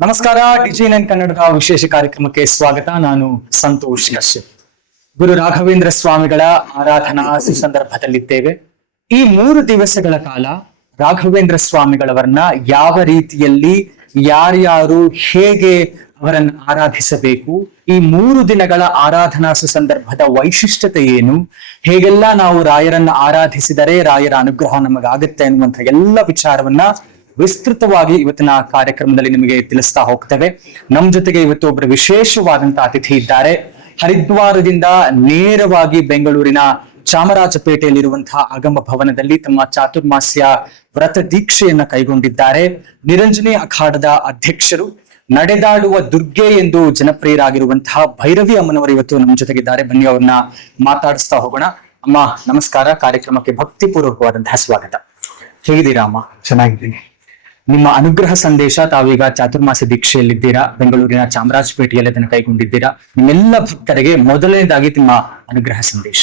ನಮಸ್ಕಾರ. ಡಿಜಿ9 ಕನ್ನಡದ ವಿಶೇಷ ಕಾರ್ಯಕ್ರಮಕ್ಕೆ ಸ್ವಾಗತ. ನಾನು ಸಂತೋಷ್ ಕಶ್ಯಪ್. ಗುರು ರಾಘವೇಂದ್ರ ಸ್ವಾಮಿಗಳ ಆರಾಧನಾ ಸುಸಂದರ್ಭದಲ್ಲಿದ್ದೇವೆ. ಈ 3 ದಿವಸಗಳ ಕಾಲ ರಾಘವೇಂದ್ರ ಸ್ವಾಮಿಗಳವರನ್ನ ಯಾವ ರೀತಿಯಲ್ಲಿ ಯಾರ್ಯಾರು ಹೇಗೆ ಅವರನ್ನು ಆರಾಧಿಸಬೇಕು, ಈ 3 ದಿನಗಳ ಆರಾಧನಾ ಸುಸಂದರ್ಭದ ವೈಶಿಷ್ಟ್ಯತೆ ಏನು, ಹೇಗೆಲ್ಲ ನಾವು ರಾಯರನ್ನ ಆರಾಧಿಸಿದರೆ ರಾಯರ ಅನುಗ್ರಹ ನಮಗಾಗುತ್ತೆ ಅನ್ನುವಂಥ ಎಲ್ಲ ವಿಚಾರವನ್ನ ವಿಸ್ತೃತವಾಗಿ ಇವತ್ತಿನ ಕಾರ್ಯಕ್ರಮದಲ್ಲಿ ನಿಮಗೆ ತಿಳಿಸ್ತಾ ಹೋಗ್ತೇವೆ. ನಮ್ಮ ಜೊತೆಗೆ ಇವತ್ತು ಒಬ್ಬರು ವಿಶೇಷವಾದಂತಹ ಅತಿಥಿ ಇದ್ದಾರೆ. ಹರಿದ್ವಾರದಿಂದ ನೇರವಾಗಿ ಬೆಂಗಳೂರಿನ ಚಾಮರಾಜಪೇಟೆಯಲ್ಲಿರುವಂತಹ ಆಗಮ ಭವನದಲ್ಲಿ ತಮ್ಮ ಚಾತುರ್ಮಾಸ್ಯ ವ್ರತ ದೀಕ್ಷೆಯನ್ನ ಕೈಗೊಂಡಿದ್ದಾರೆ. ನಿರಂಜನಿ ಅಖಾಡದ ಅಧ್ಯಕ್ಷರು, ನಡೆದಾಡುವ ದುರ್ಗೆ ಎಂದು ಜನಪ್ರಿಯರಾಗಿರುವಂತಹ ಭೈರವಿ ಅಮ್ಮನವರು ಇವತ್ತು ನಮ್ಮ ಜೊತೆಗಿದ್ದಾರೆ. ಬನ್ನಿ ಅವ್ರನ್ನ ಮಾತಾಡಿಸ್ತಾ ಹೋಗೋಣ. ಅಮ್ಮ ನಮಸ್ಕಾರ. ಕಾರ್ಯಕ್ರಮಕ್ಕೆ ಭಕ್ತಿಪೂರ್ವಕವಾದಂತಹ ಸ್ವಾಗತ. ಹೇಗಿದ್ದೀರಾ ಅಮ್ಮ? ಚೆನ್ನಾಗಿದ್ದೀನಿ. ನಿಮ್ಮ ಅನುಗ್ರಹ ಸಂದೇಶ, ತಾವೀಗ ಚಾತುರ್ಮಾಸ ದೀಕ್ಷೆಯಲ್ಲಿದ್ದೀರಾ, ಬೆಂಗಳೂರಿನ ಚಾಮರಾಜಪೇಟೆಯಲ್ಲಿ ಅದನ್ನು ಕೈಗೊಂಡಿದ್ದೀರಾ. ನಿಮ್ಮೆಲ್ಲ ಭಕ್ತರಿಗೆ ಮೊದಲನೇದಾಗಿ ನಿಮ್ಮ ಅನುಗ್ರಹ ಸಂದೇಶ.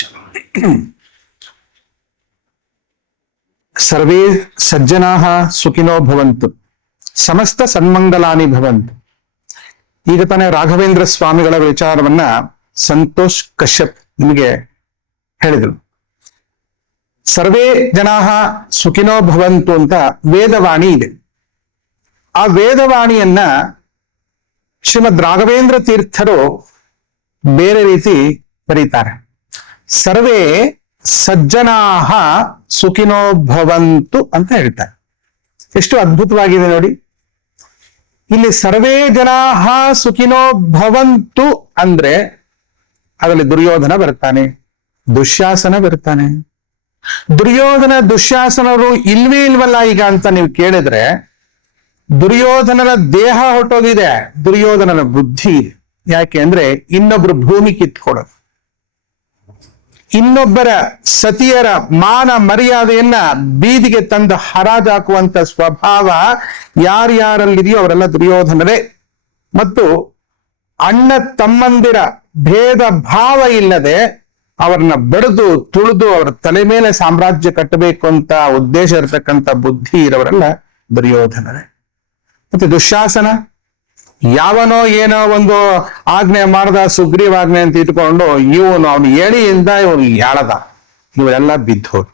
ಸರ್ವೇ ಸಜ್ಜನಾಃ ಸುಖಿನೋ ಭವಂತು, ಸಮಸ್ತ ಸನ್ಮಂಗಲಾನಿ ಭವಂತು. ಈಗ ತಾನೇ ರಾಘವೇಂದ್ರ ಸ್ವಾಮಿಗಳ ವಿಚಾರವನ್ನ ಸಂತೋಷ್ ಕಶ್ಯಪ್ ನಿಮಗೆ ಹೇಳಿದರು. ಸರ್ವೇ ಜನಾಃ ಸುಖಿನೋ ಭವಂತು ಅಂತ ವೇದವಾಣಿ ಇದೆ. ಆ ವೇದವಾಣಿಯನ್ನ ಶ್ರೀಮದ್ ರಾಘವೇಂದ್ರ ತೀರ್ಥರು ಬೇರೆ ರೀತಿ ಬರೀತಾರೆ. ಸರ್ವೇ ಸಜ್ಜನಾಃ ಸುಖಿನೋ ಭವಂತು ಅಂತ ಹೇಳ್ತಾರೆ. ಎಷ್ಟು ಅದ್ಭುತವಾಗಿದೆ ನೋಡಿ. ಇಲ್ಲಿ ಸರ್ವೇ ಜನಾಃ ಸುಖಿನೋ ಭವಂತು ಅಂದ್ರೆ ಅದರಲ್ಲಿ ದುರ್ಯೋಧನ ಬರ್ತಾನೆ, ದುಶ್ಯಾಸನ ಬರ್ತಾನೆ. ದುರ್ಯೋಧನ ದುಶ್ಯಾಸನರು ಇಲ್ವೇ ಇಲ್ವಲ್ಲ ಈಗ ಅಂತ ನೀವು ಕೇಳಿದ್ರೆ, ದುರ್ಯೋಧನನ ದೇಹ ಹೊರಟೋಗಿದೆ, ದುರ್ಯೋಧನನ ಬುದ್ಧಿ ಇದೆ. ಯಾಕೆ ಅಂದ್ರೆ ಇನ್ನೊಬ್ರು ಭೂಮಿ ಕಿತ್ಕೊಡೋದು, ಇನ್ನೊಬ್ಬರ ಸತಿಯರ ಮಾನ ಮರ್ಯಾದೆಯನ್ನ ಬೀದಿಗೆ ತಂದು ಹರಾಜಾಕುವಂತ ಸ್ವಭಾವ ಯಾರ್ಯಾರಲ್ಲಿದೆಯೋ ಅವರೆಲ್ಲ ದುರ್ಯೋಧನರೇ. ಮತ್ತು ಅಣ್ಣ ತಮ್ಮಂದಿರ ಭೇದ ಭಾವ ಇಲ್ಲದೆ ಅವರನ್ನ ಬಡಿದು ತುಳಿದು ಅವರ ತಲೆ ಮೇಲೆ ಸಾಮ್ರಾಜ್ಯ ಕಟ್ಟಬೇಕು ಅಂತ ಉದ್ದೇಶ ಇರತಕ್ಕಂಥ ಬುದ್ಧಿ ಇರೋವರೆಲ್ಲ ದುರ್ಯೋಧನರೇ. ಮತ್ತೆ ದುಶ್ಯಾಸನ ಯಾವನೋ ಏನೋ ಒಂದು ಆಜ್ಞೆ ಮಾಡ್ದ, ಸುಗ್ರೀವಾಜ್ಞೆ ಅಂತ ಇಟ್ಕೊಂಡು ಅವನು ಏಳಿಯಿಂದ ಇವನು ಯಾಳದ, ಇವರೆಲ್ಲ ಬಿದ್ದೋರು.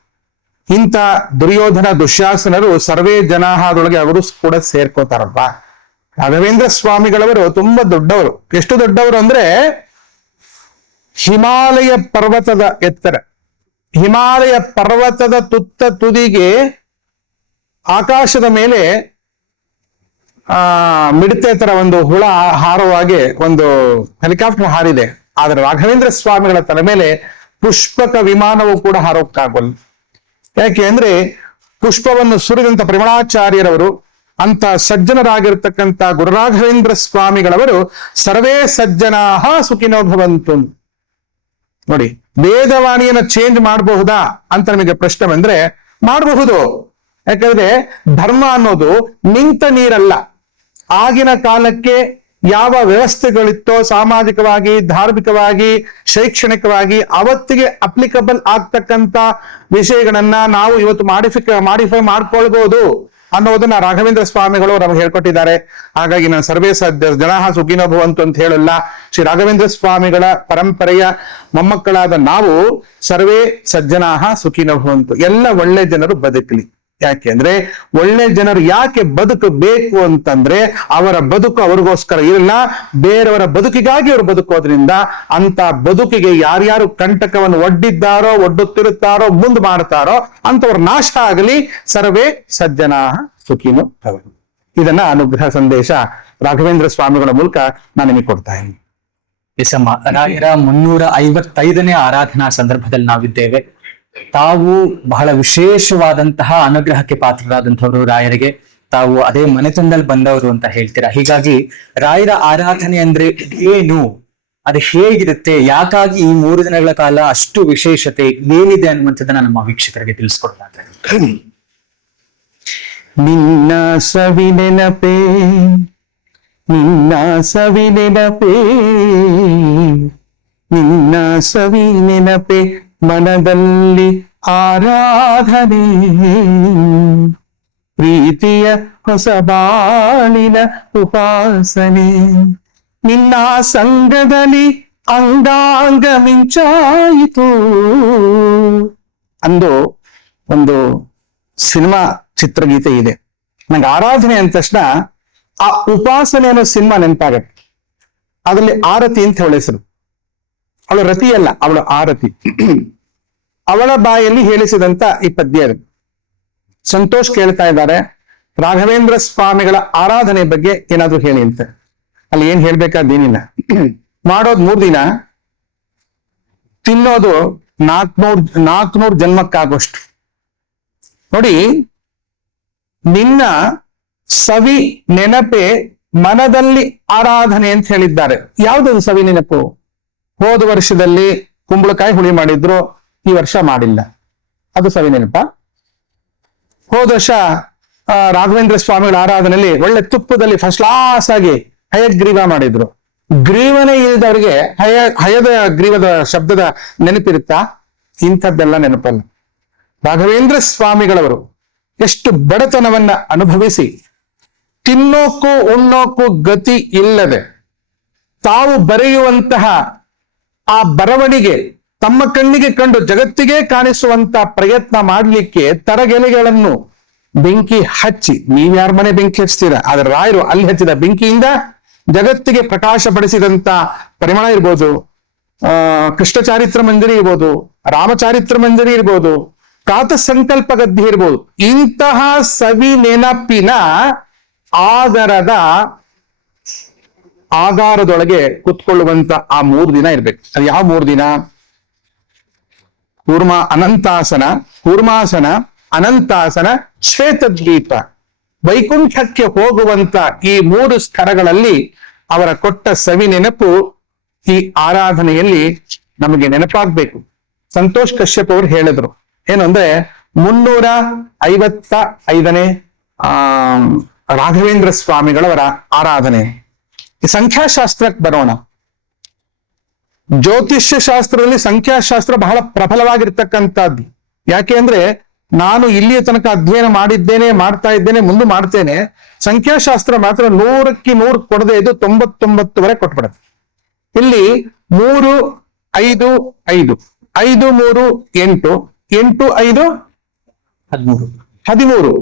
ಇಂಥ ದುರ್ಯೋಧನ ದುಶ್ಯಾಸನರು ಸರ್ವೇ ಜನಾಹದೊಳಗೆ ಅವರು ಕೂಡ ಸೇರ್ಕೋತಾರಪ್ಪ. ರಾಘವೇಂದ್ರ ಸ್ವಾಮಿಗಳವರು ತುಂಬಾ ದೊಡ್ಡವರು. ಎಷ್ಟು ದೊಡ್ಡವರು ಅಂದ್ರೆ ಹಿಮಾಲಯ ಪರ್ವತದ ಎತ್ತರ, ಹಿಮಾಲಯ ಪರ್ವತದ ತುತ್ತ ತುದಿಗೆ ಆಕಾಶದ ಮೇಲೆ ಮಿಡತೆ ತರ ಒಂದು ಹುಳ ಹಾರುವಾಗೆ ಒಂದು ಹೆಲಿಕಾಪ್ಟರ್ ಹಾರಿದೆ. ಆದ್ರೆ ರಾಘವೇಂದ್ರ ಸ್ವಾಮಿಗಳ ತಲೆ ಮೇಲೆ ಪುಷ್ಪಕ ವಿಮಾನವು ಕೂಡ ಹಾರೋಕ್ಕಾಗಲ್ಲ. ಯಾಕೆ ಅಂದ್ರೆ ಪುಷ್ಪವನ್ನು ಸುರಿದಂತ ಪರಿಮಳಾಚಾರ್ಯರವರು, ಅಂತ ಸಜ್ಜನರಾಗಿರ್ತಕ್ಕಂಥ ಗುರುರಾಘವೇಂದ್ರ ಸ್ವಾಮಿಗಳವರು ಸರ್ವೇ ಸಜ್ಜನಾಃ ಸುಖಿನೋ ಭವಂತು. ನೋಡಿ, ವೇದವಾಣಿಯನ್ನ ಚೇಂಜ್ ಮಾಡಬಹುದಾ ಅಂತ ನಮಗೆ ಪ್ರಶ್ನೆ ಬಂದ್ರೆ ಮಾಡಬಹುದು. ಯಾಕಂದ್ರೆ ಧರ್ಮ ಅನ್ನೋದು ನಿಂತ ನೀರಲ್ಲ. ಆಗಿನ ಕಾಲಕ್ಕೆ ಯಾವ ವ್ಯವಸ್ಥೆಗಳಿತ್ತೋ ಸಾಮಾಜಿಕವಾಗಿ, ಧಾರ್ಮಿಕವಾಗಿ, ಶೈಕ್ಷಣಿಕವಾಗಿ ಅವತ್ತಿಗೆ ಅಪ್ಲಿಕಬಲ್ ಆಗ್ತಕ್ಕಂಥ ವಿಷಯಗಳನ್ನ ನಾವು ಇವತ್ತು ಮಾಡಿಫೈ ಮಾಡ್ಕೊಳ್ಬಹುದು ಅನ್ನೋದನ್ನ ರಾಘವೇಂದ್ರ ಸ್ವಾಮಿಗಳು ನಮಗೆ ಹೇಳ್ಕೊಟ್ಟಿದ್ದಾರೆ. ಹಾಗಾಗಿ ನಾನು ಸರ್ವೇ ಜನಾಃ ಸುಖಿನೋ ಭವಂತು ಅಂತ ಹೇಳಲ್ಲ. ಶ್ರೀ ರಾಘವೇಂದ್ರ ಸ್ವಾಮಿಗಳ ಪರಂಪರೆಯ ಮೊಮ್ಮಕ್ಕಳಾದ ನಾವು ಸರ್ವೇ ಸಜ್ಜನಾಃ ಸುಖಿನೋ ಭವಂತು, ಎಲ್ಲ ಒಳ್ಳೆ ಜನರು ಬದುಕಲಿ. ಯಾಕೆ ಅಂದ್ರೆ ಒಳ್ಳೆ ಜನರು ಯಾಕೆ ಬದುಕಬೇಕು ಅಂತಂದ್ರೆ ಅವರ ಬದುಕು ಅವ್ರಿಗೋಸ್ಕರ ಇರಲ್ಲ, ಬೇರೆಯವರ ಬದುಕಿಗಾಗಿ ಅವರು ಬದುಕೋದ್ರಿಂದ ಅಂತ ಬದುಕಿಗೆ ಯಾರ್ಯಾರು ಕಂಟಕವನ್ನು ಒಡ್ಡಿದ್ದಾರೋ, ಒಡ್ಡುತ್ತಿರುತ್ತಾರೋ, ಮುಂದೆ ಮಾಡ್ತಾರೋ ಅಂತವ್ರ ನಾಶ ಆಗಲಿ. ಸರ್ವೇ ಸಜ್ಜನಾಃ ಸುಖಿನೋ ಭವಂತು. ಇದನ್ನ ಅನುಗ್ರಹ ಸಂದೇಶ ರಾಘವೇಂದ್ರ ಸ್ವಾಮಿಗಳ ಮೂಲಕ ನಾನು ನಿಮಗೆ ಕೊಡ್ತಾ ಇದ್ದೀನಿ. ಎಸಮ್ಮ, ರಾಯರ 355ನೇ ಆರಾಧನಾ ಸಂದರ್ಭದಲ್ಲಿ ನಾವಿದ್ದೇವೆ. ತಾವು ಬಹಳ ವಿಶೇಷವಾದಂತಹ ಅನುಗ್ರಹಕ್ಕೆ ಪಾತ್ರರಾದಂಥವ್ರು ರಾಯರಿಗೆ. ತಾವು ಅದೇ ಮನೆತನದಲ್ಲಿ ಬಂದವರು ಅಂತ ಹೇಳ್ತೀರಾ. ಹೀಗಾಗಿ ರಾಯರ ಆರಾಧನೆ ಅಂದ್ರೆ ಏನು, ಅದು ಹೇಗಿರುತ್ತೆ, ಯಾಕಾಗಿ ಈ 3 ದಿನಗಳ ಕಾಲ ಅಷ್ಟು ವಿಶೇಷತೆ ಏನಿದೆ ಅನ್ನುವಂಥದ್ದನ್ನ ನಮ್ಮ ವೀಕ್ಷಕರಿಗೆ ತಿಳಿಸ್ಕೊಡ್ತಾರೆ. ನಿನ್ನ ಸವಿನೆನಪೇ, ನಿನ್ನ ಸವಿನೆನಪೇ, ನಿನ್ನ ಸವಿನೆನಪೇ, ಮನದಲ್ಲಿ ಆರಾಧನೆ. ಪ್ರೀತಿಯ ಹೊಸ ಬಾಳಿನ ಉಪಾಸನೆ, ನಿನ್ನ ಸಂಗದಲ್ಲಿ ಅಂಗಾಂಗ ಮಿಂಚಾಯಿತು ಅಂದು ಒಂದು ಸಿನಿಮಾ ಚಿತ್ರಗೀತೆ ಇದೆ. ನಂಗೆ ಆರಾಧನೆ ಅಂದ ತಕ್ಷಣ ಆ ಉಪಾಸನೆ ಅನ್ನೋ ಸಿನಿಮಾ ನೆನಪಾಗತ್ತೆ. ಅದರಲ್ಲಿ ಆರತಿ ಅಂತ ಅವಳ ಹೆಸರು. ಅವಳು ರತಿ ಅಲ್ಲ, ಅವಳು ಆರತಿ. ಅವಳ ಬಾಯಲ್ಲಿ ಹೇಳಿಸಿದಂತ ಈ ಪದ್ಯ ಅದು. ಸಂತೋಷ್ ಕೇಳ್ತಾ ಇದ್ದಾರೆ, ರಾಘವೇಂದ್ರ ಸ್ವಾಮಿಗಳ ಆರಾಧನೆ ಬಗ್ಗೆ ಏನಾದ್ರು ಹೇಳಿ ಅಂತ. ಅಲ್ಲಿ ಏನ್ ಹೇಳ್ಬೇಕಾದೇನಿಲ್ಲ. ಮಾಡೋದು 3 ದಿನ, ತಿನ್ನೋದು 400 ಜನ್ಮಕ್ಕಾಗೋಷ್ಟು. ನೋಡಿ, ನಿನ್ನ ಸವಿ ನೆನಪೆ ಮನದಲ್ಲಿ ಆರಾಧನೆ ಅಂತ ಹೇಳಿದ್ದಾರೆ. ಯಾವ್ದೊಂದು ಸವಿ ನೆನಪು? ಹೋದ ವರ್ಷದಲ್ಲಿ ಕುಂಬಳಕಾಯಿ ಹುಳಿ ಮಾಡಿದ್ರು, ಈ ವರ್ಷ ಮಾಡಿಲ್ಲ, ಅದು ಸವಿ ನೆನಪ. ಹೋದ ವರ್ಷ ರಾಘವೇಂದ್ರ ಸ್ವಾಮಿಗಳ ಆರಾಧನೆಯಲ್ಲಿ ಒಳ್ಳೆ ತುಪ್ಪದಲ್ಲಿ ಫಸ್ಟ್ ಕ್ಲಾಸ್ ಆಗಿ ಹಯಗ್ರೀವ ಮಾಡಿದ್ರು. ಗ್ರೀವನೇ ಇಲ್ದವ್ರಿಗೆ ಹಯದ ಗ್ರೀವದ ಶಬ್ದದ ನೆನಪಿರುತ್ತಾ? ಇಂಥದ್ದೆಲ್ಲ ನೆನಪಲ್ಲ. ರಾಘವೇಂದ್ರ ಸ್ವಾಮಿಗಳವರು ಎಷ್ಟು ಬಡತನವನ್ನ ಅನುಭವಿಸಿ, ತಿನ್ನೋಕ್ಕೂ ಉಣ್ಣೋಕ್ಕೂ ಗತಿ ಇಲ್ಲದೆ ತಾವು ಬರೆಯುವಂತಹ ಆ ಬರವಣಿಗೆ ತಮ್ಮ ಕಣ್ಣಿಗೆ ಕಂಡು ಜಗತ್ತಿಗೆ ಕಾಣಿಸುವಂತ ಪ್ರಯತ್ನ ಮಾಡಲಿಕ್ಕೆ ತರಗೆಲೆಗಳನ್ನು ಬೆಂಕಿ ಹಚ್ಚಿ, ನೀವ್ಯಾರ ಮನೆ ಬೆಂಕಿ ಹಚ್ತೀರಾ, ಆದ್ರೆ ರಾಯರು ಅಲ್ಲಿ ಹಚ್ಚಿದ ಬೆಂಕಿಯಿಂದ ಜಗತ್ತಿಗೆ ಪ್ರಕಾಶ ಪಡಿಸಿದಂತ ಪರಿಮಳ ಇರ್ಬೋದು, ಕೃಷ್ಣ ಚಾರಿತ್ರ ಮಂಜರಿ ಇರ್ಬೋದು, ರಾಮಚಾರಿತ್ರ ಮಂಜರಿ ಇರ್ಬೋದು, ಕಾತ ಸಂಕಲ್ಪ ಗದ್ದೆ ಇರ್ಬೋದು. ಇಂತಹ ಸವಿ ನೆನಪಿನ ಆಗಾರದೊಳಗೆ ಕುತ್ಕೊಳ್ಳುವಂತ ಆ 3 ದಿನ ಇರ್ಬೇಕು. ಅದು ಯಾವ 3 ದಿನ? ಕೂರ್ಮಾಸನ, ಅನಂತಾಸನ, ಶ್ವೇತದ್ವೀಪ. ವೈಕುಂಠಕ್ಕೆ ಹೋಗುವಂತ ಈ 3 ಸ್ಥಳಗಳಲ್ಲಿ ಅವರ ಕೊಟ್ಟ ಸವಿ ನೆನಪು ಈ ಆರಾಧನೆಯಲ್ಲಿ ನಮಗೆ ನೆನಪಾಗ್ಬೇಕು. ಸಂತೋಷ್ ಕಶ್ಯಪ್ ಅವರು ಹೇಳಿದ್ರು ಏನು ಅಂದ್ರೆ, 355ನೇ ರಾಘವೇಂದ್ರ ಸ್ವಾಮಿಗಳವರ ಆರಾಧನೆ. ಈ ಸಂಖ್ಯಾಶಾಸ್ತ್ರಕ್ಕೆ ಬರೋಣ. ಜ್ಯೋತಿಷ್ಯ ಶಾಸ್ತ್ರದಲ್ಲಿ ಸಂಖ್ಯಾಶಾಸ್ತ್ರ ಬಹಳ ಪ್ರಬಲವಾಗಿರ್ತಕ್ಕಂಥದ್ದು. ಯಾಕೆ ಅಂದ್ರೆ ನಾನು ಇಲ್ಲಿಯ ತನಕ ಅಧ್ಯಯನ ಮಾಡಿದ್ದೇನೆ, ಮಾಡ್ತಾ ಇದ್ದೇನೆ, ಮುಂದೆ ಮಾಡ್ತೇನೆ. ಸಂಖ್ಯಾಶಾಸ್ತ್ರ ಮಾತ್ರ 100ಕ್ಕೆ 100 ಕೊಡದೆ ಇದು 99ವರೆಗೆ ಕೊಟ್ಬಿಡುತ್ತೆ. ಇಲ್ಲಿ 3 5 5 5 3 8 8 5 13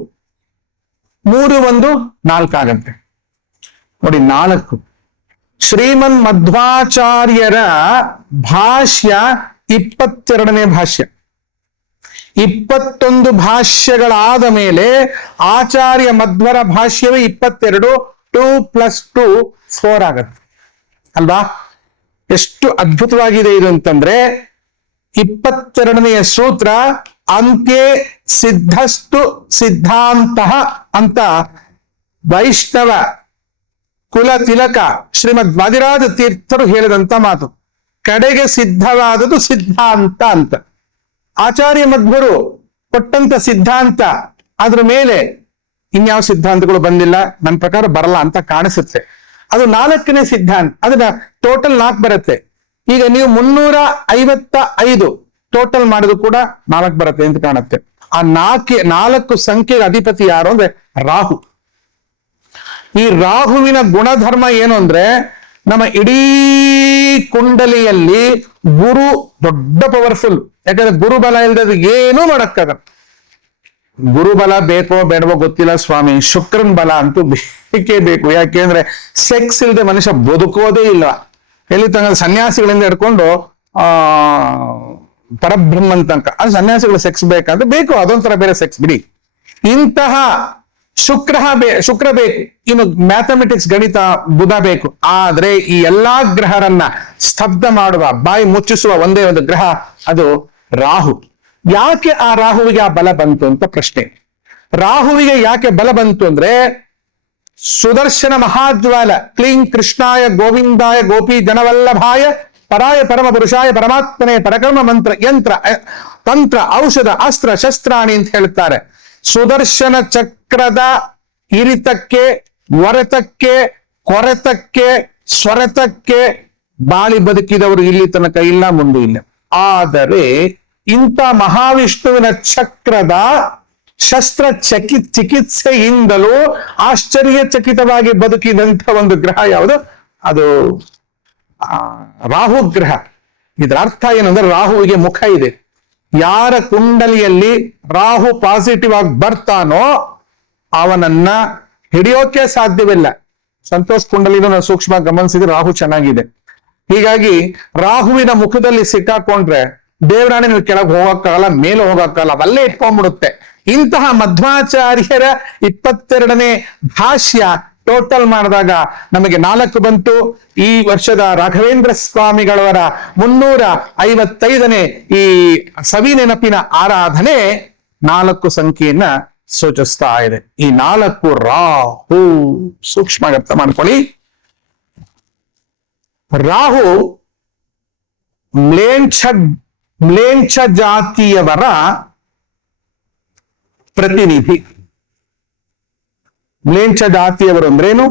3 1 4 ಆಗಂತೆ. ನೋಡಿ, 4. ಶ್ರೀಮನ್ ಮಧ್ವಾಚಾರ್ಯರ ಭಾಷ್ಯ 22ನೇ ಭಾಷ್ಯ. 21 ಭಾಷ್ಯಗಳಾದ ಮೇಲೆ ಆಚಾರ್ಯ ಮಧ್ವರ ಭಾಷ್ಯವೇ 22. 2 + 2 4 ಆಗತ್ತೆ ಅಲ್ವಾ? ಎಷ್ಟು ಅದ್ಭುತವಾಗಿದೆ ಇದು ಅಂತಂದ್ರೆ, 22ನೆಯ ಸೂತ್ರ ಅಂತ್ಯೇ ಸಿದ್ಧಸ್ತು ಸಿದ್ಧಾಂತ ಅಂತ ವೈಷ್ಣವ ಕುಲ ತಿಲಕ ಶ್ರೀಮದ್ ವಾದಿರಾಜ ತೀರ್ಥರು ಹೇಳಿದಂತ ಮಾತು. ಕಡೆಗೆ ಸಿದ್ಧವಾದದ್ದು ಸಿದ್ಧಾಂತ ಅಂತ. ಆಚಾರ್ಯ ಮಧ್ವರು ಕೊಟ್ಟಂತ ಸಿದ್ಧಾಂತ, ಅದ್ರ ಮೇಲೆ ಇನ್ಯಾವ ಸಿದ್ಧಾಂತಗಳು ಬಂದಿಲ್ಲ, ನನ್ನ ಪ್ರಕಾರ ಬರಲ್ಲ ಅಂತ ಕಾಣಿಸುತ್ತೆ. ಅದು 4ನೇ ಸಿದ್ಧಾಂತ. ಅದನ್ನ ಟೋಟಲ್ 4 ಬರುತ್ತೆ. ಈಗ ನೀವು 355 ಟೋಟಲ್ ಮಾಡಿದ್ರು ಕೂಡ 4 ಬರುತ್ತೆ ಅಂತ ಕಾಣುತ್ತೆ. ಆ 4 ಸಂಖ್ಯೆಯ ಅಧಿಪತಿ ಯಾರು ಅಂದ್ರೆ ರಾಹು. ಈ ರಾಹುವಿನ ಗುಣಧರ್ಮ ಏನು ಅಂದ್ರೆ, ನಮ್ಮ ಇಡೀ ಕುಂಡಲಿಯಲ್ಲಿ ಗುರು ದೊಡ್ಡ ಪವರ್ಫುಲ್. ಯಾಕಂದ್ರೆ ಗುರುಬಲ ಇಲ್ಲದ ಏನೂ ಮಾಡಕ್ಕಾಗಲ್ಲ. ಗುರುಬಲ ಬೇಕೋ ಬೇಡವೋ ಗೊತ್ತಿಲ್ಲ ಸ್ವಾಮಿ, ಶುಕ್ರನ್ ಬಲ ಅಂತೂ ಬೇಕೇ ಬೇಕು. ಯಾಕೆಂದ್ರೆ ಸೆಕ್ಸ್ ಇಲ್ಲದೆ ಮನುಷ್ಯ ಬದುಕೋದೇ ಇಲ್ಲ. ಎಲ್ಲಿ ತನಕ ಸನ್ಯಾಸಿಗಳಿಂದ ಹಿಡ್ಕೊಂಡು ಪರಬ್ರಹ್ಮನ್ ತನಕ ಅದು ಸನ್ಯಾಸಿಗಳು ಸೆಕ್ಸ್ ಬೇಕಂದ್ರೆ ಬೇಕು, ಅದೊಂಥರ ಬೇರೆ ಸೆಕ್ಸ್ ಬಿಡಿ. ಇಂತಹ ಶುಕ್ರ ಬೇಕು. ಇನ್ನು ಮ್ಯಾಥಮೆಟಿಕ್ಸ್ ಗಣಿತ ಬುಧ ಬೇಕು. ಆದ್ರೆ ಈ ಎಲ್ಲಾ ಗ್ರಹರನ್ನ ಸ್ತಬ್ಧ ಮಾಡುವ, ಬಾಯಿ ಮುಚ್ಚಿಸುವ ಒಂದೇ ಒಂದು ಗ್ರಹ, ಅದು ರಾಹು. ಯಾಕೆ ಆ ರಾಹುವಿಗೆ ಆ ಬಲ ಬಂತು ಅಂತ ಪ್ರಶ್ನೆ. ರಾಹುವಿಗೆ ಯಾಕೆ ಬಲ ಬಂತು ಅಂದ್ರೆ, ಸುದರ್ಶನ ಮಹಾಜ್ವಾಲ ಕ್ಲೀಂ ಕೃಷ್ಣಾಯ ಗೋವಿಂದಾಯ ಗೋಪಿ ಜನವಲ್ಲಭಾಯ ಪರಾಯ ಪರಮ ಪುರುಷಾಯ ಪರಮಾತ್ಮನೇ ಪರಕರ್ಮ ಮಂತ್ರ ಯಂತ್ರ ತಂತ್ರ ಔಷಧ ಅಸ್ತ್ರ ಶಸ್ತ್ರಾಣಿ ಅಂತ ಹೇಳ್ತಾರೆ. ಸುದರ್ಶನ ಚಕ್ರದ ಇರಿತಕ್ಕೆ, ಒರೆತಕ್ಕೆ, ಕೊರೆತಕ್ಕೆ, ಸ್ವರೆತಕ್ಕೆ ಬಾಳಿ ಬದುಕಿದವರು ಇಲ್ಲಿ ತನಕ ಇಲ್ಲ, ಮುಂದೆ ಇಲ್ಲ. ಆದರೆ ಇಂಥ ಮಹಾವಿಷ್ಣುವಿನ ಚಕ್ರದ ಚಿಕಿತ್ಸೆಯಿಂದಲೂ ಆಶ್ಚರ್ಯಚಕಿತವಾಗಿ ಬದುಕಿದಂತ ಒಂದು ಗ್ರಹ ಯಾವುದು? ಅದು ರಾಹು ಗ್ರಹ. ಇದರ ಅರ್ಥ ಏನಂದ್ರೆ ರಾಹುವಿಗೆ ಮುಖ ಇದೆ. ಯಾರ ಕುಂಡಲಿಯಲ್ಲಿ ರಾಹು ಪಾಸಿಟಿವ್ ಆಗಿ ಬರ್ತಾನೋ ಅವನನ್ನ ಹಿಡಿಯೋಕೆ ಸಾಧ್ಯವಿಲ್ಲ. ಸಂತೋಷ್ ಕುಂಡಲಿನ ನಾವು ಸೂಕ್ಷ್ಮ ಗಮನಿಸಿದ್ರೆ ರಾಹು ಚೆನ್ನಾಗಿದೆ. ಹೀಗಾಗಿ ರಾಹುವಿನ ಮುಖದಲ್ಲಿ ಸಿಕ್ಕಾಕೊಂಡ್ರೆ ದೇವರಾಣಿ ನೀವು ಕೆಳಗೆ ಹೋಗಕ್ಕಾಗಲ್ಲ, ಮೇಲೆ ಹೋಗಕ್ಕಾಗಲ್ಲ, ಅಲ್ಲೇ ಇಟ್ಕೊಂಡ್ಬಿಡುತ್ತೆ. ಇಂತಹ ಮಧ್ವಾಚಾರ್ಯರ 22ನೇ ಭಾಷ್ಯ ಟೋಟಲ್ ಮಾಡಿದಾಗ ನಮಗೆ 4 ಬಂತು. ಈ ವರ್ಷದ ರಾಘವೇಂದ್ರ ಸ್ವಾಮಿಗಳವರ 355ನೇ ಈ ಸವಿ ನೆನಪಿನ ಆರಾಧನೆ 4 ಸಂಖ್ಯೆಯನ್ನ ಸೂಚಿಸ್ತಾ ಇದೆ. ಈ 4 ರಾಹು ಸೂಕ್ಷ್ಮ ಅರ್ಥ ಮಾಡ್ಕೊಳ್ಳಿ. ರಾಹು ಮ್ಲೇಂಛ ಜಾತಿಯವರ ಪ್ರತಿನಿಧಿ. ಮ್ಲೇಂಛ ಜಾತಿಯವರು ಅಂದ್ರೇನು?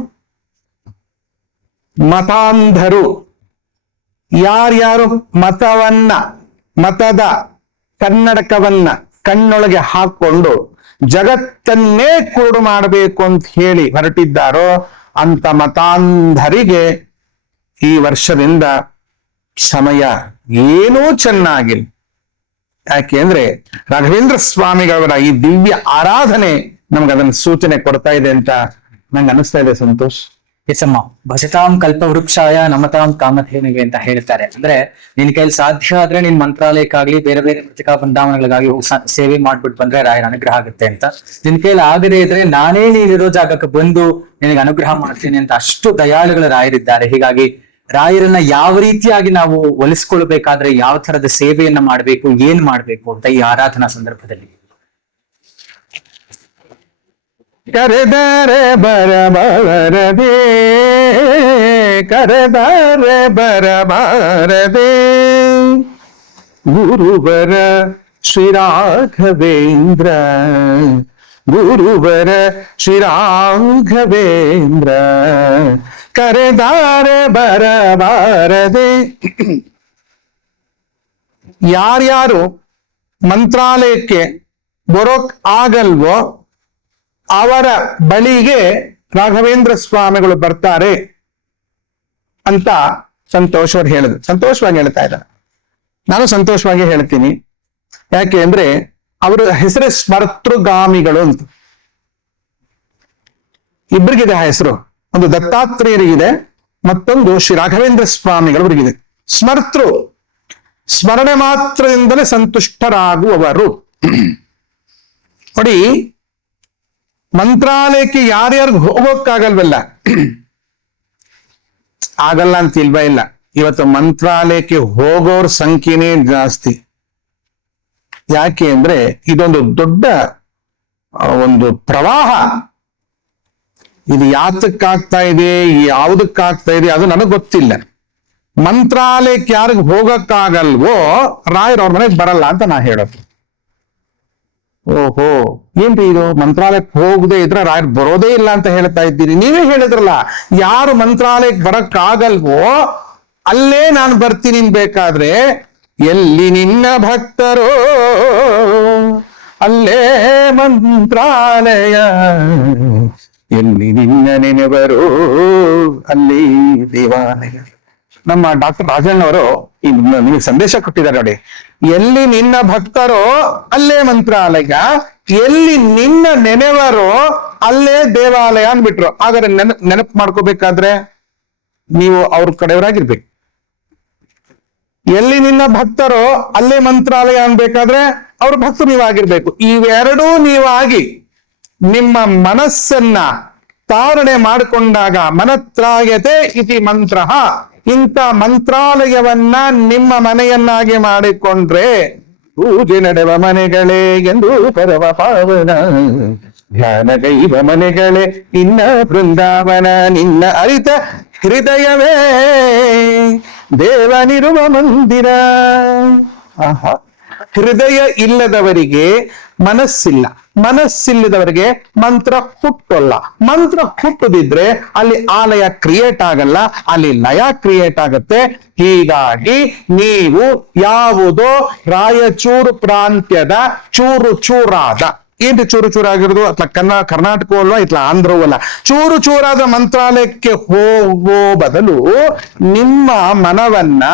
ಮತಾಂಧರು. ಯಾರ್ಯಾರು ಮತದ ಕನ್ನಡಕವನ್ನ ಕಣ್ಣೊಳಗೆ ಹಾಕೊಂಡು ಜಗತ್ತನ್ನೇ ಕುರುಡು ಮಾಡಬೇಕು ಅಂತ ಹೇಳಿ ಹೊರಟಿದ್ದಾರೋ ಅಂತ ಮತಾಂಧರಿಗೆ ಈ ವರ್ಷದಿಂದ ಸಮಯ ಏನೂ ಚೆನ್ನಾಗಿಲ್ಲ. ಯಾಕೆಂದ್ರೆ ರಾಘವೇಂದ್ರ ಸ್ವಾಮಿಗಳವರ ಈ ದಿವ್ಯ ಆರಾಧನೆ ನಮ್ಗೆ ಅದನ್ನ ಸೂಚನೆ ಕೊಡ್ತಾ ಇದೆ ಅಂತ ನಂಗೆ ಅನಿಸ್ತಾ ಇದೆ. ಸಂತೋಷ್, ಎಸಮ್ಮ ಭಜತಾಂ ಕಲ್ಪವೃಕ್ಷಾಯ ನಮತಾಂ ಕಾಮಧೇನುವೆ ಅಂತ ಹೇಳ್ತಾರೆ. ಅಂದ್ರೆ ನಿನ್ ಕೈಲಿ ಸಾಧ್ಯ ಆದ್ರೆ ನಿನ್ ಮಂತ್ರಾಲಯಕ್ಕಾಗ್ಲಿ ಬೇರೆ ಬೇರೆ ಮೃತಿಕಾ ಬೃಂದಾವನಗಳಿಗಾಗಿ ಸೇವೆ ಮಾಡ್ಬಿಟ್ಟು ಬಂದ್ರೆ ರಾಯರ ಅನುಗ್ರಹ ಆಗುತ್ತೆ ಅಂತ. ನಿನ್ ಕೈಲಿ ಆಗದೇ ಇದ್ರೆ ನಾನೇ ನೀನಿರೋ ಜಾಗಕ್ಕೆ ಬಂದು ನಿನಗೆ ಅನುಗ್ರಹ ಮಾಡ್ತೀನಿ ಅಂತ ಅಷ್ಟು ದಯಾಳುಗಳು ರಾಯರಿದ್ದಾರೆ. ಹೀಗಾಗಿ ರಾಯರನ್ನ ಯಾವ ರೀತಿಯಾಗಿ ನಾವು ಒಲಿಸ್ಕೊಳ್ಬೇಕಾದ್ರೆ ಯಾವ ತರದ ಸೇವೆಯನ್ನ ಮಾಡ್ಬೇಕು, ಏನ್ ಮಾಡ್ಬೇಕು ಅಂತ ಈ ಆರಾಧನಾ ಸಂದರ್ಭದಲ್ಲಿ ಕರೆದರೆ ಬರಬಾರದೆ, ಕರೆದರೆ ಬರಬಾರದೆ, ಗುರುವರ ಶ್ರೀರಾಘವೇಂದ್ರ, ಗುರುವರ ಶ್ರೀರಾಘವೇಂದ್ರ, ಕರೆದರೆ ಬರಬಾರದೆ. ಯಾರ್ಯಾರು ಮಂತ್ರಾಲಯಕ್ಕೆ ಬರೋಕ್ ಆಗಲ್ವೋ ಅವರ ಬಳಿಗೆ ರಾಘವೇಂದ್ರ ಸ್ವಾಮಿಗಳು ಬರ್ತಾರೆ ಅಂತ ಸಂತೋಷವಾಗಿ ಹೇಳಿದ್ರು. ಸಂತೋಷವಾಗಿ ಹೇಳ್ತಾ ಇದ್ದಾರೆ. ನಾನು ಸಂತೋಷವಾಗಿ ಹೇಳ್ತೀನಿ. ಯಾಕೆ ಅಂದ್ರೆ ಅವರ ಹೆಸರೇ ಸ್ಮರ್ತೃಗಾಮಿಗಳು ಅಂತ. ಇಬ್ಬರಿಗಿದೆ ಆ ಹೆಸರು. ಒಂದು ದತ್ತಾತ್ರೇಯರಿಗಿದೆ, ಮತ್ತೊಂದು ಶ್ರೀ ರಾಘವೇಂದ್ರ ಸ್ವಾಮಿಗಳವರಿಗಿದೆ. ಸ್ಮರ್ತೃ ಸ್ಮರಣೆ ಮಾತ್ರದಿಂದಲೇ ಸಂತುಷ್ಟರಾಗುವವರು. ನೋಡಿ, ಮಂತ್ರಾಲಯಕ್ಕೆ ಯಾರ್ಯಾರಿಗೂ ಹೋಗೋಕ್ಕಾಗಲ್ವಲ್ಲ, ಆಗಲ್ಲ ಅಂತ ಇಲ್ವಾ? ಇಲ್ಲ. ಇವತ್ತು ಮಂತ್ರಾಲಯಕ್ಕೆ ಹೋಗೋರ್ ಸಂಖ್ಯೆನೇ ಜಾಸ್ತಿ. ಯಾಕೆ ಅಂದ್ರೆ ಇದೊಂದು ದೊಡ್ಡ ಒಂದು ಪ್ರವಾಹ. ಇದು ಯಾತಕ್ಕಾಗ್ತಾ ಇದೆ, ಯಾವುದಕ್ಕಾಗ್ತಾ ಇದೆ ಅದು ನನಗೆ ಗೊತ್ತಿಲ್ಲ. ಮಂತ್ರಾಲಯಕ್ಕೆ ಯಾರಿಗೂ ಹೋಗಕ್ಕಾಗಲ್ವೋ ರಾಯರ್ ಅವ್ರ ಮನೆಗೆ ಬರಲ್ಲ ಅಂತ ನಾ ಹೇಳೋದು. ಓಹೋ, ಏನ್ರಿ ಇದು? ಮಂತ್ರಾಲಯಕ್ಕೆ ಹೋಗದೆ ಇದ್ರೆ ರಾಯರ್ ಬರೋದೇ ಇಲ್ಲ ಅಂತ ಹೇಳ್ತಾ ಇದ್ದೀರಿ. ನೀವೇ ಹೇಳಿದ್ರಲ್ಲ, ಯಾರು ಮಂತ್ರಾಲಯಕ್ಕೆ ಬರಕ್ಕಾಗಲ್ವೋ ಅಲ್ಲೇ ನಾನು ಬರ್ತೀನಿ ಬೇಕಾದ್ರೆ. ಎಲ್ಲಿ ನಿನ್ನ ಭಕ್ತರೋ ಅಲ್ಲೇ ಮಂತ್ರಾಲಯ, ಎಲ್ಲಿ ನಿನ್ನ ನೆನೆವರು ಅಲ್ಲಿ ದೇವಾಲಯ. ನಮ್ಮ ಡಾಕ್ಟರ್ ರಾಜಣ್ಣವರು ನಿಮಗೆ ಸಂದೇಶ ಕೊಟ್ಟಿದ್ದಾರೆ ನೋಡಿ. ಎಲ್ಲಿ ನಿನ್ನ ಭಕ್ತರೋ ಅಲ್ಲೇ ಮಂತ್ರಾಲಯ, ಎಲ್ಲಿ ನಿನ್ನ ನೆನೆವರೋ ಅಲ್ಲೇ ದೇವಾಲಯ ಅಂದ್ಬಿಟ್ರು. ಹಾಗಾದ್ರೆ ನೆನಪು ಮಾಡ್ಕೋಬೇಕಾದ್ರೆ ನೀವು ಅವ್ರ ಕಡೆಯವರಾಗಿರ್ಬೇಕು. ಎಲ್ಲಿ ನಿನ್ನ ಭಕ್ತರೋ ಅಲ್ಲೇ ಮಂತ್ರಾಲಯ ಅನ್ಬೇಕಾದ್ರೆ ಅವ್ರ ಭಕ್ತರು ನೀವಾಗಿರ್ಬೇಕು. ಇವೆರಡೂ ನೀವಾಗಿ ನಿಮ್ಮ ಮನಸ್ಸನ್ನ ತಾರಣೆ ಮಾಡಿಕೊಂಡಾಗ ಮನತ್ರಾಯತೆ ಇತಿ ಮಂತ್ರ, ಇಂಥ ಮಂತ್ರಾಲಯವನ್ನ ನಿಮ್ಮ ಮನೆಯನ್ನಾಗಿ ಮಾಡಿಕೊಂಡ್ರೆ ಪೂಜೆ ನಡೆವ ಮನೆಗಳೇ ಎಂದು ಪರವ ಪಾವನ, ಧ್ಯಾನಗೈವ ಮನೆಗಳೇ ನಿನ್ನ ಬೃಂದಾವನ, ನಿನ್ನ ಅರಿತ ಹೃದಯವೇ ದೇವನಿರುವ ಮಂದಿರ. ಆಹಾ, ಹೃದಯ ಇಲ್ಲದವರಿಗೆ ಮನಸ್ಸಿಲ್ಲ, ಮನಸ್ಸಿಲ್ಲದವರಿಗೆ ಮಂತ್ರ ಹುಟ್ಟಲ್ಲ. ಮಂತ್ರ ಹುಟ್ಟದಿದ್ರೆ ಅಲ್ಲಿ ಆಲಯ ಕ್ರಿಯೇಟ್ ಆಗಲ್ಲ, ಅಲ್ಲಿ ಲಯ ಕ್ರಿಯೇಟ್ ಆಗುತ್ತೆ. ಹೀಗಾಗಿ ನೀವು ಯಾವುದೋ ರಾಯಚೂರು ಪ್ರಾಂತ್ಯದ ಚೂರು ಚೂರಾದ ಏನ್ರಿ ಚೂರು ಚೂರು ಆಗಿರೋದು? ಅಥವಾ ಕರ್ನಾಟಕವೂ ಅಲ್ಲ, ಇತ್ಲ ಆಂಧ್ರವೂ ಅಲ್ಲ. ಚೂರು ಚೂರಾದ ಮಂತ್ರಾಲಯಕ್ಕೆ ಹೋಗೋ ಬದಲು ನಿಮ್ಮ ಮನವನ್ನ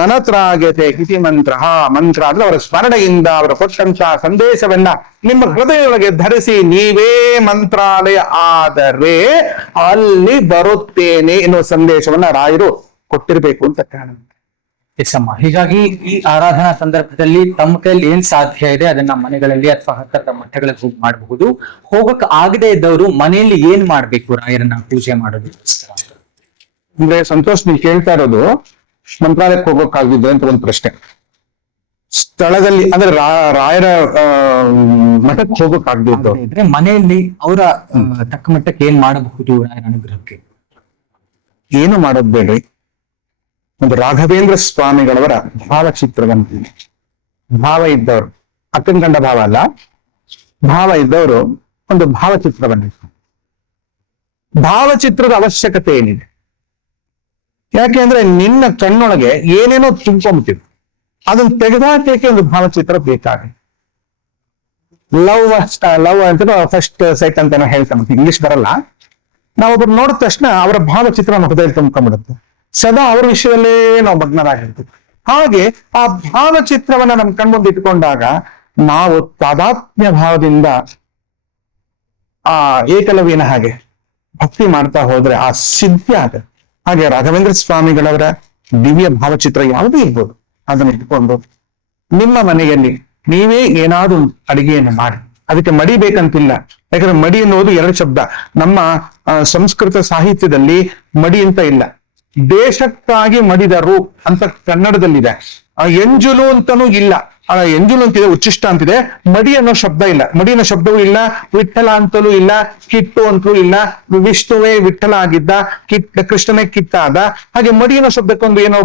ಮನತ್ರಾಗತೆ ಇತಿ ಮಂತ್ರ ಅಂದ್ರೆ ಅವರ ಸ್ಮರಣೆಯಿಂದ ಅವರ ಕೊಟ್ಟಂತಹ ಸಂದೇಶವನ್ನ ನಿಮ್ಮ ಹೃದಯದೊಳಗೆ ಧರಿಸಿ ನೀವೇ ಮಂತ್ರಾಲಯ ಆದರೆ ಅಲ್ಲಿ ಬರುತ್ತೇನೆ ಎನ್ನುವ ಸಂದೇಶವನ್ನ ರಾಯರು ಕೊಟ್ಟಿರ್ಬೇಕು ಅಂತ ಕಾರಣ. ಎಸ್ಸಮ್ಮ. ಹೀಗಾಗಿ ಈ ಆರಾಧನಾ ಸಂದರ್ಭದಲ್ಲಿ ತಮ್ಮ ಕೈಯಲ್ಲಿ ಏನ್ ಸಾಧ್ಯ ಇದೆ ಅದನ್ನ ಮನೆಗಳಲ್ಲಿ ಅಥವಾ ಹತ್ತಿರದ ಮಠಗಳಿಗೆ ಹೋಗಿ ಮಾಡಬಹುದು. ಹೋಗಕ್ ಆಗದೆ ಇದ್ದವರು ಮನೆಯಲ್ಲಿ ಏನ್ ಮಾಡ್ಬೇಕು ರಾಯರನ್ನ ಪೂಜೆ ಮಾಡೋದಕ್ಕೋಸ್ಕರ? ಅಂದ್ರೆ ಸಂತೋಷ್, ನೀವು ಕೇಳ್ತಾ ಇರೋದು ಮಂತ್ರಾಲಯಕ್ಕೆ ಹೋಗೋಕ್ಕಾಗಿದ್ದು ಅಂತ ಒಂದು ಪ್ರಶ್ನೆ. ಸ್ಥಳದಲ್ಲಿ ಅಂದ್ರೆ ರಾಯರ ಮಠಕ್ಕೆ ಹೋಗೋಕ್ಕಾಗದಿದ್ದು ಇದ್ರೆ ಮನೆಯಲ್ಲಿ ಅವರ ತಕ್ಕ ಮಟ್ಟಕ್ಕೆ ಏನ್ ಮಾಡಬಹುದು ರಾಯರ ಅನುಗ್ರಹಕ್ಕೆ? ಏನು ಮಾಡೋದ್ ಬೇಡ್ರಿ. ಒಂದು ರಾಘವೇಂದ್ರ ಸ್ವಾಮಿಗಳವರ ಭಾವಚಿತ್ರವನ್ನು, ಭಾವ ಇದ್ದವರು, ಅಕ್ಕನ ಕಂಡ ಭಾವ ಅಲ್ಲ, ಭಾವ ಇದ್ದವರು ಒಂದು ಭಾವಚಿತ್ರವನ್ನು, ಭಾವಚಿತ್ರದ ಅವಶ್ಯಕತೆ ಏನಿದೆ? ಯಾಕೆ ಅಂದ್ರೆ ನಿನ್ನ ಕಣ್ಣೊಳಗೆ ಏನೇನೋ ತುಂಬ್ಕೊಂಬಿಟ್ಟಿದೆ, ಅದನ್ನ ತೆಗೆದಾಕಕ್ಕೆ ಒಂದು ಭಾವಚಿತ್ರ ಬೇಕಾಗುತ್ತೆ. ಲವ್ ಅಂತ ಫಸ್ಟ್ ಸೈಟ್ ಅಂತ ಹೇಳ್ತಾನೆ, ಇಂಗ್ಲಿಷ್ ಬರಲ್ಲ. ನಾವೊಬ್ಬರು ನೋಡಿದ ತಕ್ಷಣ ಅವರ ಭಾವಚಿತ್ರ ನಮ್ಮ ಹೃದಯದಲ್ಲಿ ತುಂಬ್ಕೊಂಡ್ಬಿಡುತ್ತೆ. ಸದಾ ಅವ್ರ ವಿಷಯದಲ್ಲೇ ನಾವು ಮಗ್ನರಾಗಿರ್ತೀವಿ. ಹಾಗೆ ಆ ಭಾವಚಿತ್ರವನ್ನ ನಮ್ ಕಣ್ಮುಂದೆ ಇಟ್ಕೊಂಡಾಗ ನಾವು ತಾದಾತ್ಮ್ಯ ಭಾವದಿಂದ ಆ ಏಕಲವ್ಯನ ಹಾಗೆ ಭಕ್ತಿ ಮಾಡ್ತಾ ಹೋದ್ರೆ ಆ ಸಿದ್ಧಿ ಆಗುತ್ತೆ. ಹಾಗೆ ರಾಘವೇಂದ್ರ ಸ್ವಾಮಿಗಳವರ ದಿವ್ಯ ಭಾವಚಿತ್ರ ಯಾವುದೇ ಇರ್ಬೋದು, ಅದನ್ನ ಇಟ್ಕೊಂಡು ನಿಮ್ಮ ಮನೆಯಲ್ಲಿ ನೀವೇ ಏನಾದ್ರು ಅಡಿಗೆಯನ್ನು ಮಾಡಿ, ಅದಕ್ಕೆ ಮಡಿ ಬೇಕಂತಿಲ್ಲ. ಯಾಕಂದ್ರೆ ಮಡಿ ಅನ್ನೋದು ಎರಡು ಶಬ್ದ. ನಮ್ಮ ಸಂಸ್ಕೃತ ಸಾಹಿತ್ಯದಲ್ಲಿ ಮಡಿ ಅಂತ ಇಲ್ಲ, ದೇಶಕ್ಕಾಗಿ ಮಡಿದರು ಅಂತ ಕನ್ನಡದಲ್ಲಿದೆ. ಆ ಎಂಜುಲು ಅಂತಾನೂ ಇಲ್ಲ, ಆ ಎಂಜುಲು ಅಂತಿದೆ, ಉಚ್ಚಿಷ್ಟ ಅಂತಿದೆ. ಮಡಿ ಅನ್ನೋ ಶಬ್ದ ಇಲ್ಲ, ಮಡಿ ಅನ್ನೋ ಶಬ್ದವೂ ಇಲ್ಲ. ವಿಠಲ ಅಂತಲೂ ಇಲ್ಲ, ಕಿಟ್ಟು ಅಂತಲೂ ಇಲ್ಲ. ವಿಷ್ಣುವೇ ವಿಠಲ ಆಗಿದ್ದ, ಕೃಷ್ಣನೇ ಕಿತ್ತಾದ. ಹಾಗೆ ಮಡಿ ಅನ್ನೋ ಶಬ್ದಕ್ಕೊಂದು ಏನೋ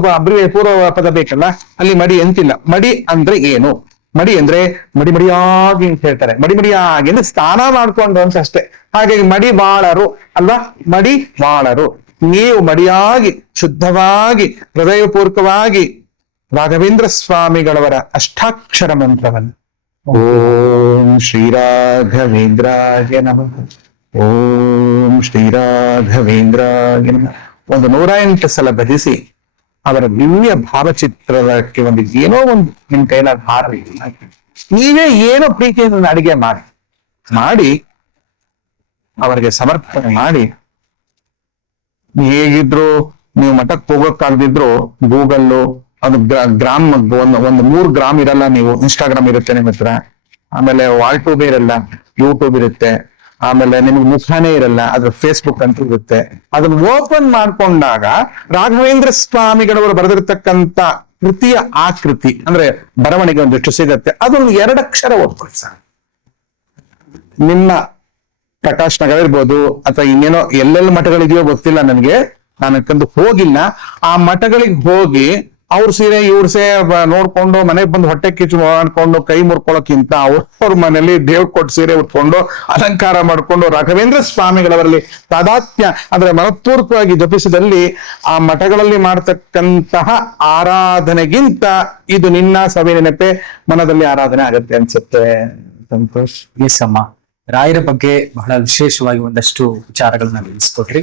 ಪೂರ್ವ ಪದ ಬೇಕಲ್ಲ, ಅಲ್ಲಿ ಮಡಿ ಅಂತಿಲ್ಲ. ಮಡಿ ಅಂದ್ರೆ ಏನು? ಮಡಿ ಅಂದ್ರೆ ಮಡಿ ಮಡಿಯಾಗಿ ಅಂತ ಹೇಳ್ತಾರೆ. ಮಡಿ ಮಡಿಯಾಗಿ ಅಂದ್ರೆ ಸ್ನಾನ ಮಾಡ್ಕೊಂಡು ಅಂತ ಅಷ್ಟೇ. ಹಾಗಾಗಿ ಮಡಿ ಬಾಳರು ಅಲ್ವಾ, ಮಡಿ ಬಾಳರು. ನೀವು ಮಡಿಯಾಗಿ ಶುದ್ಧವಾಗಿ ಹೃದಯಪೂರ್ವಕವಾಗಿ ರಾಘವೇಂದ್ರ ಸ್ವಾಮಿಗಳವರ ಅಷ್ಟಾಕ್ಷರ ಮಂತ್ರವನ್ನು ಓಂ ಶ್ರೀರಾಘವೇಂದ್ರಾಯ ನಮಃ, ಓಂ ಶ್ರೀರಾಘವೇಂದ್ರಾಯ ನಮಃ ಒಂದು 108 ಸಲ ಭಜಿಸಿ ಅವರ ದಿವ್ಯ ಭಾವಚಿತ್ರಕ್ಕೆ ಒಂದು ಏನೋ ಒಂದು ನಿಮ್ ಕೈಲಾದ ಹಾರ ನೀವೇ ಏನೋ ಪ್ರೀತಿಯಿಂದ ಅಡಿಗೆ ಮಾಡಿ ಅವರಿಗೆ ಸಮರ್ಪಣೆ ಮಾಡಿ, ಹೇಗಿದ್ರು ನೀವು ಮಠಕ್ಕೆ ಹೋಗೋಕ್ಕಾಗದಿದ್ರು ಗೂಗಲ್ಲು ಅದು ಗ್ರಾಮ್ ಒಂದು 3 ಗ್ರಾಮ್ ಇರಲ್ಲ. ನೀವು ಇನ್ಸ್ಟಾಗ್ರಾಮ್ ಇರುತ್ತೆ ನಿಮ್ಮ ಹತ್ರ, ಆಮೇಲೆ ವಾಲ್ಟ್ಯೂಬ್ ಇರಲ್ಲ, ಯೂಟ್ಯೂಬ್ ಇರುತ್ತೆ, ಆಮೇಲೆ ನಿಮ್ಗೆ ಮುಖಾನೇ ಇರಲ್ಲ, ಅದ್ರ ಫೇಸ್ಬುಕ್ ಅಂತ ಇರುತ್ತೆ. ಅದನ್ನ ಓಪನ್ ಮಾಡ್ಕೊಂಡಾಗ ರಾಘವೇಂದ್ರ ಸ್ವಾಮಿಗಳವರು ಬರೆದಿರ್ತಕ್ಕಂಥ ಕೃತಿಯ ಆಕೃತಿ ಅಂದ್ರೆ ಬರವಣಿಗೆ ಒಂದಿಷ್ಟು ಸಿಗತ್ತೆ. ಅದೊಂದು 2 ಅಕ್ಷರ ಓದ್ಕೊಳ್ಳಿ ಸರ್. ನಿಮ್ಮ ಪ್ರಕಾಶ್ ನಗರ ಇರ್ಬೋದು ಅಥವಾ ಇನ್ನೇನೋ ಎಲ್ಲೆಲ್ಲ ಮಠಗಳಿದೆಯೋ ಗೊತ್ತಿಲ್ಲ ನನಗೆ, ನಾನು ಹೋಗಿಲ್ಲ. ಆ ಮಠಗಳಿಗೆ ಹೋಗಿ ಅವ್ರ ಸೀರೆ ಇವ್ರ ಸೀರೆ ನೋಡ್ಕೊಂಡು ಮನೆಗೆ ಬಂದು ಹೊಟ್ಟೆ ಕಿಚ್ಚು ಮಾಡ್ಕೊಂಡು ಕೈ ಮುರ್ಕೊಳ್ಳೋಕ್ಕಿಂತ ಅವ್ರ ಮನೇಲಿ ದೇವ್ರ ಕೊಟ್ಟು ಸೀರೆ ಉಟ್ಕೊಂಡು ಅಲಂಕಾರ ಮಾಡ್ಕೊಂಡು ರಾಘವೇಂದ್ರ ಸ್ವಾಮಿಗಳವರಲ್ಲಿ ತಾದಾತ್ಮ್ಯ ಅಂದ್ರೆ ಮನಪೂರ್ವಕವಾಗಿ ಜಪಿಸಿದಲ್ಲಿ ಆ ಮಠಗಳಲ್ಲಿ ಮಾಡ್ತಕ್ಕಂತಹ ಆರಾಧನೆಗಿಂತ ಇದು ನಿನ್ನ ಸಭೆ ನೆನಪೆ ಮನದಲ್ಲಿ ಆರಾಧನೆ ಆಗತ್ತೆ ಅನ್ಸುತ್ತೆ. ಸಂತೋಷ್. ಎಸ್ ಅಮ್ಮ, ರಾಯರ ಬಗ್ಗೆ ಬಹಳ ವಿಶೇಷವಾಗಿ ಒಂದಷ್ಟು ವಿಚಾರಗಳನ್ನ ತಿಳಿಸ್ಕೊಟ್ರಿ.